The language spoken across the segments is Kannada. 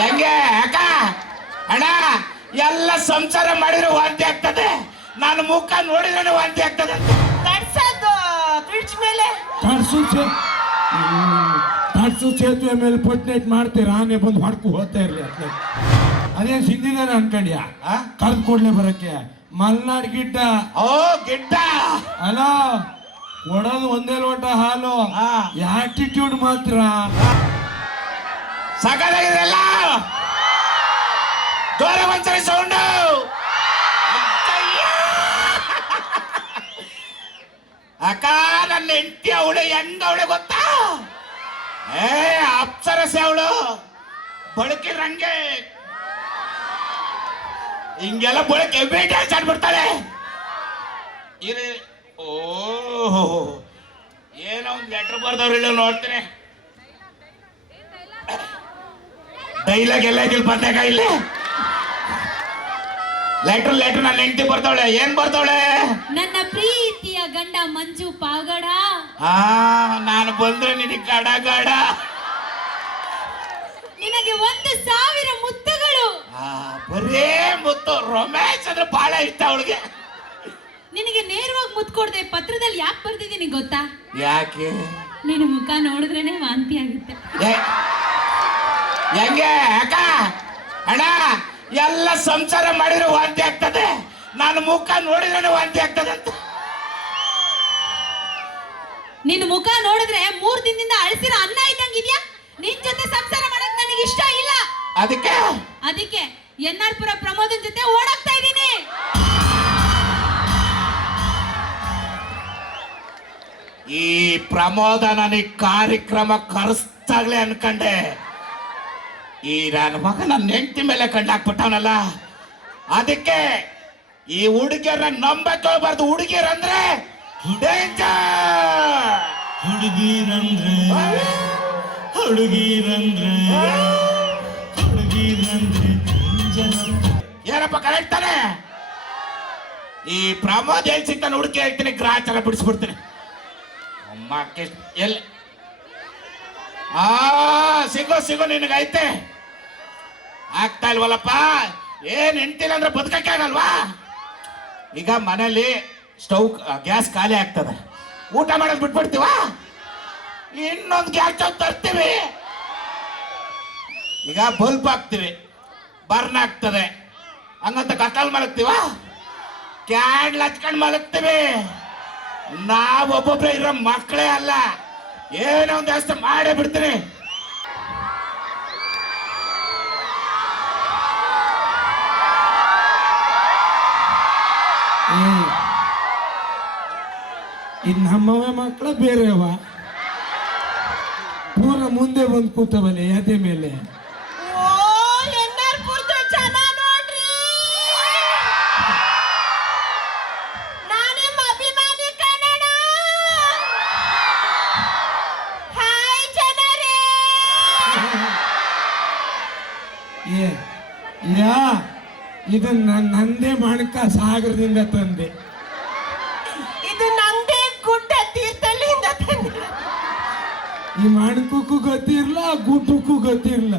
ಹೆಂಗೆ? ಅಕ್ಕ? ಅಣ್ಣ ಎಲ್ಲ ಸಂಸಾರ ಮಾಡಿದ್ರೆ ವಾಂತಿ ಆಗ್ತದೆ. ನಾನು ಮುಖ ನೋಡಿದ್ರೆ ವಾಂತಿ ಆಗ್ತದೆ. ತಡ್ಸು ಸೇತುವೆ ಮೇಲೆ ಪಟ್ನೇಟ್ ಮಾಡ್ತೀರಾ? ಆನೆ ಬಂದು ಹೊಡ್ಕು ಹೋಗ್ತಾ ಇರ್ಲಿ ಅಂತ ಅದೇನು ಸಿದ್ದಿದಾನ ಅನ್ಕಂಡ್ಯ ಆ? ಕರ್ದು ಕೊಡ್ಲೆ ಬರಕ್ಕೆ. ಮಲ್ನಾಡ್ ಗಿಡ್ಡ. ಓ ಗಿಡ್ಡ? ಅಲ್ಲ ಕೊಡೋದು ಒಂದೇ ಲೋಟ ಹಾಲು. ಆ. ಆಟಿಟ್ಯೂಡ್ ಮಾತ್ರ. ಸಕಾಲಾಗಿದೆಲ್ಲ ಜೋರ ಒಂದ್ಸರಿ ಸೌಂಡು ಅಕ್ಕ ನನ್ನ ಹೆಂಡತಿ ಅವಳು ಹೆಂಗ ಅವಳು ಗೊತ್ತಾ? ಏ, ಅಪ್ಸರಸೆ ಅವಳು. ಬಳಕಿದ್ರಂಗೆ ಹಿಂಗೆಲ್ಲ ಬಳಕೆ ಬೇಟೆ ಆಡ್ಬಿಡ್ತಾಳೆ ಓಹೋ. ಓ ಏನೋ ಒಂದು ಲೆಟ್ರ್ ಬರ್ದವ್ರು ಇಲ್ಲ ನೋಡ್ತೀನಿ ಡೈಲಾಗ್ ಎಲ್ಲ ಇದ್ದಿಲ್ಲ ಬಂದಾಗ ಇಲ್ಲಿ. ಲೆಟರ್ ಲೆಟರ್ ನನ್ನ ಹೆಂಡತಿ ಬರ್ತಾವಳೆ. ಏನ್ ಬರ್ತಾವಳೆ? ನನ್ನ ಪ್ರೀತಿಯ ಗಂಡ ಮಂಜು ಪಾಗಡ. ಆ ನಾನು ಬಂದ್ರೆ ನಿನಗೆ ಗಡ ಗಡ. ನಿನಗೆ ಒಂದು ಸಾವಿರ ಮುತ್ತುಗಳು. ಆ, ಬರೇ ಮುತ್ತು. ರೊಮ್ಯಾನ್ಸ್ ಅಂದ್ರೆ ಬಹಳ ಇಷ್ಟ ಅವಳಿಗೆ. ನಿನಗೆ ನೇರವಾಗಿ ಮುತ್ತು ಕೊಡ್ದೆ. ಪತ್ರದಲ್ಲಿ ಯಾಕೆ ಬರ್ತಿದ್ದೀನಿ ಗೊತ್ತಾ? ಯಾಕೆ? ನಿನ್ನ ಮುಖ ನೋಡಿದ್ರೇನೆ ವಾಂತಿ ಆಗುತ್ತೆ. ಏ- ಹೆಂಗೆ? ಅಕ್ಕ? ಅಣ್ಣ ಎಲ್ಲ ಸಂಸಾರ ಮಾಡಿದ್ರೆ ವಾಂತಿ ಆಗ್ತದೆ. ನಾನು ಮುಖ ನೋಡಿದ್ರೆ ವಾಂತಿ ಆಗ್ತದೆ ಅಂತ. ನಿನ್ನ ಮುಖ ನೋಡಿದ್ರೆ ಮೂರ್ ದಿನದಿಂದ ಅಳಿಸಿರೋ ಅನ್ನ ಇದ್ದಂಗಿದ್ಯಾ ನಿನ್ ಜೊತೆ ಸಂಸಾರ ಮಾಡಕ್ ನನಗೆ ಇಷ್ಟ ಇಲ್ಲ. ಅದಕ್ಕೆ? ಅದಕ್ಕೆ ಎನ್ ಆರ್ ಪುರ ಪ್ರಮೋದನ್ ಜೊತೆ ಓಡಾಗ್ತಾ ಇದ್ದೀನಿ. ಈ ಪ್ರಮೋದ ನನಗೆ ಕಾರ್ಯಕ್ರಮ ಕರೆಸ್ತಾಗ್ಲೇ ಅನ್ಕಂಡೆ. ಈ ನನ್ನ ಮಗ ನನ್ನ ಹೆಂಡತಿ ಮೇಲೆ ಕಣ್ಣಾಕ್ಬಿಟ್ಟವನಲ್ಲ? ಅದಕ್ಕೆ ಈ ಹುಡುಗಿಯರ ನಂಬಕ್ಕೆ ಹೋಗ್ಬಾರ್ದು. ಹುಡುಗಿಯರಂದ್ರೆ ಹುಡುಗಿರಂದ್ರೆ ಹುಡುಗಿರಂದ್ರೆ ಹುಡುಗಿರಂದ್ರೆ ಏನಪ್ಪ ಕರೆಕ್ಟ್ ತಾನೆ? ಈ ಪ್ರಮೋದ್ ಎಲ್ಲಿ ಸಿಗ್ತಾನೆ ಹುಡುಕಿ ಹೇಳ್ತೀನಿ ಗ್ರಾಚಾರ ಬಿಡಿಸ್ಬಿಡ್ತೀನಿ. ಅಮ್ಮ ಎಲ್ಲಿ? ಆ ಸಿಗೋ ಸಿಗೋ ನಿನಗೈತೆ. ಆಗ್ತಾ ಇಲ್ವಲ್ಲಪ್ಪ? ಏನ್ ಹೆಂಡ್ತಿಲ್ಲ ಅಂದ್ರೆ ಬದುಕಕ್ಕೆ ಆಗಲ್ವಾ? ಈಗ ಮನೇಲಿ ಸ್ಟವ್ ಗ್ಯಾಸ್ ಖಾಲಿ ಆಗ್ತದೆ. ಊಟ ಮಾಡೋದು ಬಿಟ್ಬಿಡ್ತೀವ? ಇನ್ನೊಂದು ಗ್ಯಾಸ್ ಸ್ಟವ್ ತರ್ತೀವಿ. ಈಗ ಬಲ್ಬ್ ಹಾಕ್ತಿವಿ. ಬರ್ನ್ ಆಗ್ತದೆ. ಹಂಗಂತ ಕತ್ತಲ್ ಮಲಗ್ತೀವ? ಕ್ಯಾಂಡ್ಲ್ ಹಚ್ಕೊಂಡ್ ಮಲಗ್ತೀವಿ. ನಾವ್ ಒಬ್ಬೊಬ್ರೆ ಇರೋ ಮಕ್ಕಳೇ ಅಲ್ಲ. ಏನೋ ಒಂದು ವ್ಯವಸ್ಥೆ ಮಾಡೇ ಬಿಡ್ತೀನಿ. ಇದು ನಮ್ಮವ ಮಕ್ಕಳ ಬೇರೆಯವ ಪೂರ ಮುಂದೆ ಬಂದು ಕೂತವಲೆ ಎದೆ ಮೇಲೆ. ಇದು ನನ್ನ ನಂದೇ ಮಾಣಕ ಸಾಗರದಿಂದ ತಂದೆ. ಇದು ನಂದೇ ಗುಡ್ಡ ತೀರ್ಥಲ್ಲಿಂದ ತಂದೆ. ಈ ಮಾಣಕಕ್ಕೂ ಗೊತ್ತಿರಲ್ಲ ಗುಡ್ಡಕ್ಕೂ ಗೊತ್ತಿರಲ್ಲ.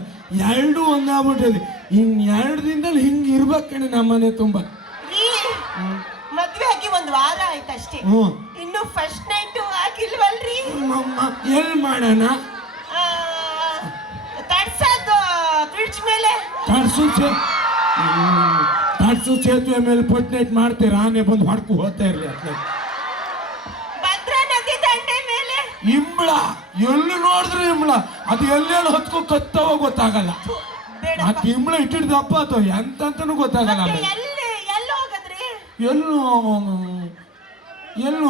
ಎರಡು ಒಂದಾಗ್ಬಿಟ್ಟದೆ. ಇನ್ ಎರಡು ದಿನದಲ್ಲಿ ಹಿಂಗೆ ಇರ್ಬೇಕಣೆ ನಮ್ಮನೆ ತುಂಬ. ಮದ್ವೆ ಆಗಿ ಒಂದು ವಾರ ಆಯ್ತಷ್ಟೇ. ಹ್ಞೂ. ಇನ್ನು ಫಸ್ಟ್ ನೈಟ್ ಆಗಿಲ್ವಲ್ರಿ? ಎಲ್ಲಿ ಮಾಡೋಣ? ತಡ್ಸೋದು ಫ್ರಿಡ್ಜ್ ಮೇಲೆ. ತಡ್ಸು ಸೇ ಹ್ಮ್. ತಡ್ಸು ಸೇತುವೆ ಮೇಲೆ ಪಟ್ನೈಟ್ ಮಾಡ್ತೀರಾ ಆನೆ ಬಂದು ಹೊಡ್ಕು ಹೋಗ್ತಾ ಇರ್ಲಿ ಮೇಲೆ? ಇಂಬಳ ಎಲ್ಲಿ ನೋಡಿದ್ರೆ ಇಂಬಳ ಅದು ಎಲ್ಲೆಲ್ಲಿ ಹೊತ್ಕೊ ಕತ್ತವ ಗೊತ್ತಾಗಲ್ಲ. ಬೇಡಪ್ಪ. ಇಂಬ್ಳ ಇಂಬಳ ಅಪ್ಪ ಅಥವಾ ಎಂತಂತನೂ ಗೊತ್ತಾಗಲ್ಲ ಎಲ್ಲಿ ಎಲ್ಲಿ ಎಲ್ಲೂ ಎಲ್ಲೂ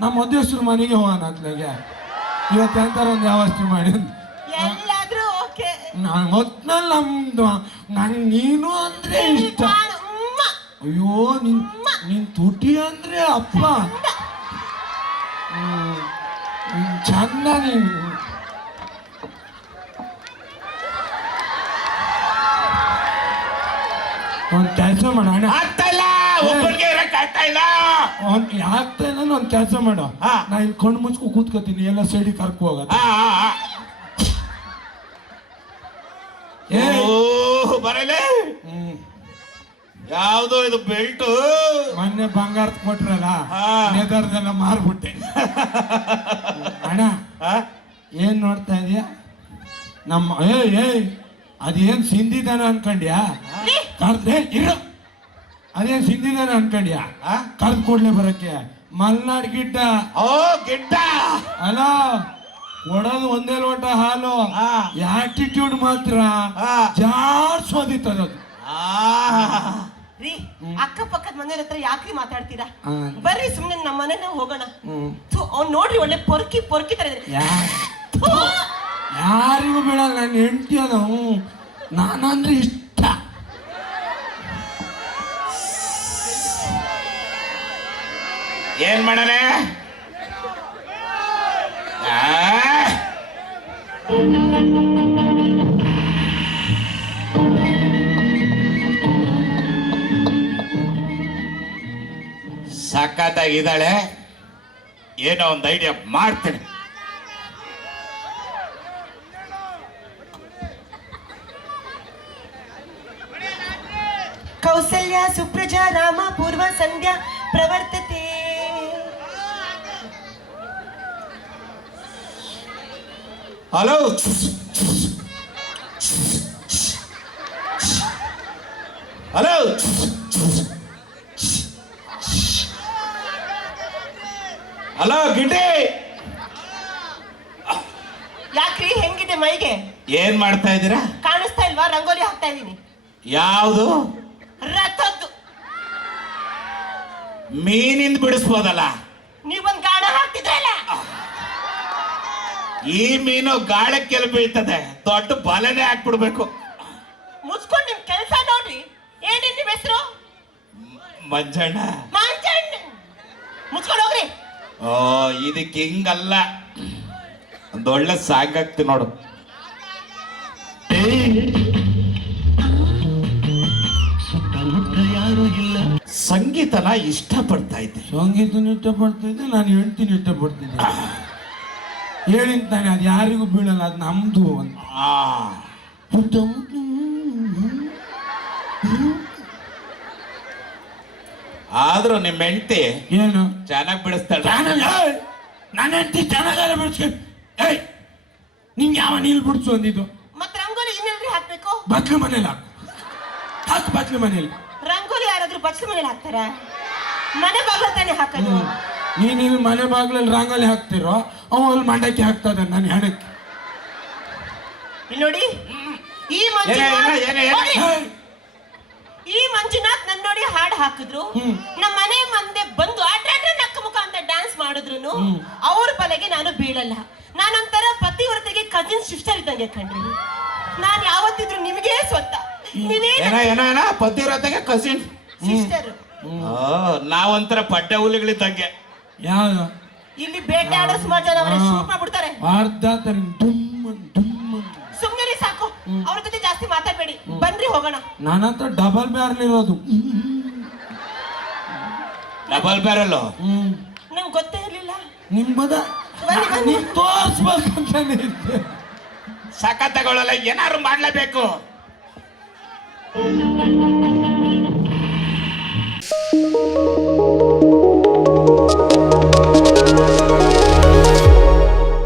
ನಮ್ಮ ಮಧ್ಯಸ್ಥರು ಮನೆಗೆ ಹೋಗೋಣ ಅತ್ಲಾಗೆ ಇವತ್ತು ಎಂತಾರ ಒಂದು ವ್ಯವಸ್ಥೆ ಮಾಡಿ ನಾನು ಹೊತ್ನಲ್ಲಿ ನಮ್ದು. ನಂಗೆ ನೀನು ಅಂದ್ರೆ ಇಷ್ಟ? ಅಯ್ಯೋ ನಿನ್ ನಿನ್ ತುಟಿ ಅಂದ್ರೆ ಅಪ್ಪ. ಚಂದ ನೀನು. ಒಂದ್ ಕೆಲಸ ಮಾಡೋಣ ಆಗ್ತಾ ಇಲ್ಲ ಒಬ್ಬರಿಗೆ ಇರಕ್ ಆಗ್ತಾ ಇಲ್ಲ. ಒಂದ್ ಒಂದ್ ಕೆಲಸ ಮಾಡು. ನಾ ಇಲ್ಲಿ ಕಣ್ಣು ಮುಚ್ಕೊ ಕೂತ್ಕೋತೀನಿ ಎಲ್ಲ ಸೈಡಿಗೆ ಕರ್ಕೊ ಹೋಗೋದು ಬರಲೇ. ಯಾವ್ದೋ ಇದು ಬೆಲ್ಟ್. ಮೊನ್ನೆ ಬಂಗಾರ ಕೊಟ್ರಲ್ಲ. ನೆದರ್ದೆಲ್ಲ ಮಾರ್ಬಿಟ್ಟೆ. ಅಣ್ಣ? ಏನ್ ನೋಡ್ತಾ ಇದೀಯ? ನಮ್ಮ ಏ ಏಯ್ ಅದೇನ್ ಸಿಂಧಿದಾನ ಅನ್ಕಂಡ್ಯಾ? ಕರ್ದೆ ಇರು. ಅದೇನ್ ಸಿಂಧಿದಾನ ಅನ್ಕಂಡ್ಯಾ? ಕರ್ದ್ ಕೂಡ್ಲೆ ಬರಕ್ಕೆ. ಮಲ್ನಾಡ್ ಗಿಡ್ಡ. ಓ ಗಿಡ್ಡ. ಅಲ್ಲ ಕೊಡೋದು ಒಂದೇ ಲೋಟ ಹಾಲು. ಆ. ಆಟಿಟ್ಯೂಡ್ ಮಾತ್ರ. ಆ. ರೀ ಅಕ್ಕಪಕ್ಕದ ಮನೆ ಹತ್ರ ಯಾಕೆ ಮಾತಾಡ್ತೀರಾ. ಬರ್ರಿ ಸುಮ್ನೆ ನಮ್ಮ ಮನೆ ನಾವು ಹೋಗೋಣ. ಅವ್ನ್ ನೋಡ್ರಿ ಒಳ್ಳೆ ಪೊರ್ಕಿ ಪೊರ್ಕಿ ತರ ಯಾರಿಗೂ ಬೇಡ ನನ್ನ ಹೆಂಡತಿ ಅದ. ಹ್ಞೂ ನಾನಂದ್ರೆ ಇಷ್ಟ. ಏನ್ ಮಾಡನೆ ಸಖತ್ತಾಗಿದ್ದಾಳೆ. ಏನೋ ಒಂದು ಐಡಿಯಾ ಮಾಡ್ತೀನಿ. ಕೌಸಲ್ಯ ಸುಪ್ರಜಾ ರಾಮ ಪೂರ್ವ ಸಂಧ್ಯಾ ಪ್ರವರ್ತತೆ ಹಲೋ. ಹಲೋ. ಹಲೋ ಗಿಡ್ಡಿ. ಯಾಕ್ರಿ? ಹೆಂಗಿದೆ ಮೈಗೆ? ಏನ್ ಮಾಡ್ತಾ ಇದ್ದೀರಾ? ಕಾಣಿಸ್ತಾ ಇಲ್ವಾ? ರಂಗೋಲಿ ಹಾಕ್ತಾ ಇದ್ದೀನಿ. ಯಾವುದು? ರಥದ್ದು. ಮೀನಿಂದ ಬಿಡಿಸ್ಬೋದಲ್ಲ. ನೀವೊಂದ್ ಈ ಮೀನು ಗಾಳಕ್ಕೆಲ್ಲ ಬೀಳ್ತದೆ ದೊಡ್ಡ ಬಲನೆ ಹಾಕ್ಬಿಡ್ಬೇಕು. ಮುಚ್ಕೊಂಡ್ ನಿಮ್ ಕೆಲಸ ನೋಡ್ರಿ. ಏನ್ ನಿಮ್ ಹೆಸರು? ಮಂಜಣ್ಣ. ಮಂಜಣ್ಣ. ಮುಚ್ಕೊಂಡ್ ಹೋಗ್ರಿ. ಓ ಇದಕ್ಕೆ ಹಿಂಗಲ್ಲ. ಒಂದೊಳ್ಳೆ ಸಾಂಗ್ ಆಗ್ತಿ ನೋಡು. ಸಂಗೀತನ ಇಷ್ಟಪಡ್ತಾ ಇದ್ದೆ. ಸಂಗೀತನ ಇಷ್ಟಪಡ್ತಿದ್ದೆ ನಾನು ಹೇಳ್ತೀನಿ ಇಷ್ಟಪಡ್ತಿದ್ದೆ ಹೇಳಿದ್ ತಾನೆ ಅದು ಯಾರಿಗೂ ಬೀಳಲ್ಲ ಅದು ನಮ್ದು ಅಂತ. ಆದ್ರೂ ನಿಮ್ಮ ಹೆಂಡತಿ ಏನು? ಚೆನ್ನಾಗಿ ಬಿಡಿಸ್ತಾಳೆ. ನನ್ನ ಹೆಂಡತಿ ಚೆನ್ನಾಗಲ್ಲ ಬಿಡ್ಸ್ಕೊಂಡು ಏಯ್! ನಿಂಗೆ ಯಾವ ನೀಲ್ ಬಿಡ್ಸು ಅಂದಿದ್ದು? ಮತ್ತೆ ರಂಗೋಲಿ ಇನ್ನೆಲ್ರಿ ಹಾಕ್ಬೇಕು? ಬತ್ಲು ಮನೇಲಿ ಹಾಕು. ಹಾಕು ಬತ್ಲು ಮನೇಲಿ. ರಂಗೋಲಿ ಯಾರಾದ್ರೂ ಬತ್ಲು ಮನೇಲಿ ಹಾಕ್ತಾರ? ಮನೆ ಬಾಗ್ಲ ತಾನೇ ಹಾಕೋದು. ನೀನು ಇಲ್ಲಿ ಮನೆ ಬಾಗ್ಲಲ್ಲಿ ರಂಗೋಲಿ ಹಾಕ್ತಿರೋ? ಅವ ಅಲ್ಲಿ ಮಂಡಕ್ಕಿ ನಾನು ನನ್ನ ಹೆಣಕ್ಕೆ. ಇಲ್ಲಿ ನೋಡಿ. ಈ ಮಂಜುನಾಥ್ ಈ ಮಂಜುನಾಥ್ ನನ್ ನೋಡಿ ಹಾಡ್ ಹಾಕಿದ್ರು. ಹ್ಮ್. ನಮ್ಮ ಮನೆ ಮುಂದೆ ಬಂದು ನಕ್ಕ ಮುಖ ಅಂತ ಡ್ಯಾನ್ಸ್ ಮಾಡಿದ್ರು ಹ್ಮ್. ಅವ್ರ ಬಲೆಗೆ ನಾನು ಬೀಳಲ್ಲ. ನಾನೊಂಥರ ಪತಿವ್ರತೆಗೆ ಕಜಿನ್ ಸಿಸ್ಟರ್ ಇದ್ದಂಗೆ ಕಂಡ್ರಿ ನಾನ್ ಯಾವತ್ತಿದ್ರು ನಿಮಗೆ ಸ್ವಂತ. ನೀವೇ ಏನ ಏನ ಏನ? ಪತಿವ್ರತೆಗೆ ಕಸಿನ್ ಸಿಸ್ಟರ್ ನಾವಂತರ ಪಡ್ಡೆ ಹುಲಿಗಳಿದ್ದಂಗೆ. ಯಾವ್ದು ಇಲ್ಲಿ ಬೇಟೆ ಆಡೋ ಸುಮಾರು ಜನ ಅವರೇ ಶೂಟ್ ಮಾಡ್ಬಿಡ್ತಾರೆ. ಅರ್ಧ ತನ ಡುಮ್ಮನ್ ಡುಮ್ಮನ್ ಸುಮ್ನೆ ಸಾಕು. ಅವ್ರ ಜೊತೆ ಜಾಸ್ತಿ ಮಾತಾಡಬೇಡಿ. ಬನ್ರಿ ಹೋಗೋಣ. ನನ್ನ ಹತ್ರ ಡಬಲ್ ಬ್ಯಾರಲ್ ಇರೋದು. ಡಬಲ್ ಬ್ಯಾರಲ್ ನಂಗೆ ಗೊತ್ತೇ ಇರಲಿಲ್ಲ. ನಿಮ್ಮದ ನೀನು ನೀನ್ ತೋರ್ಸ್ಬೇಕಂತಾನೆ ಇದ್ದೆ. ಸಖತ್ ತಗೊಳ್ಳಲ್ಲ ಏನಾದ್ರು ಮಾಡ್ಲೇಬೇಕು.